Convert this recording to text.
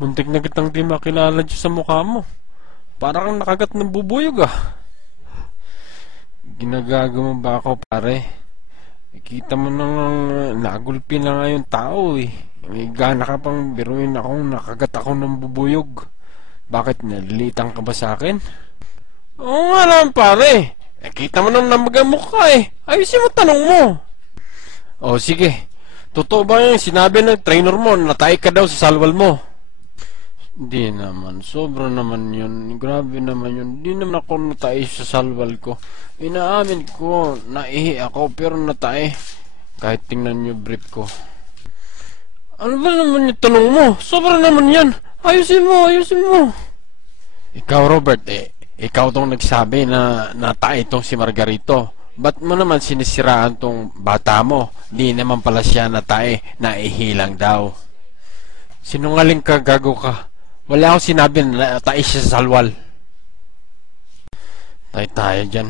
Muntik na kitang di makilala dyan sa mukha mo. Para kang nakagat ng bubuyog ah. Ginagago mo ba ako pare? Kita mo nang nagulpi na nga yung tao eh. May gana ka pang biruin akong nakagat ako ng bubuyog. Bakit nalilitan ka ba sa akin? Oo nga lang pare. Kita mo nang namagamok ka eh. Ayusin mo tanong mo. O sige. Totoo ba yung sinabi ng trainer mo na natay ka daw sa salwal mo? Hindi naman. Sobra naman yun. Grabe naman yun. Hindi naman ako natay sa salwal ko. Inaamin ko, naihi ako pero natay. Kahit tingnan nyo brief ko. Ano ba naman yung tanong mo? Sobra naman yan. Ayusin mo, ayusin mo. Ikaw Robert, ikaw tong nagsabi na natay itong si Margarito. Ba't mo naman sinisiraan tong bata mo? Di naman pala siya natay, naihi lang daw. Sinungaling ka, gago ka. Wala akong sinabi na natay siya sa salwal. Tayo tayo dyan.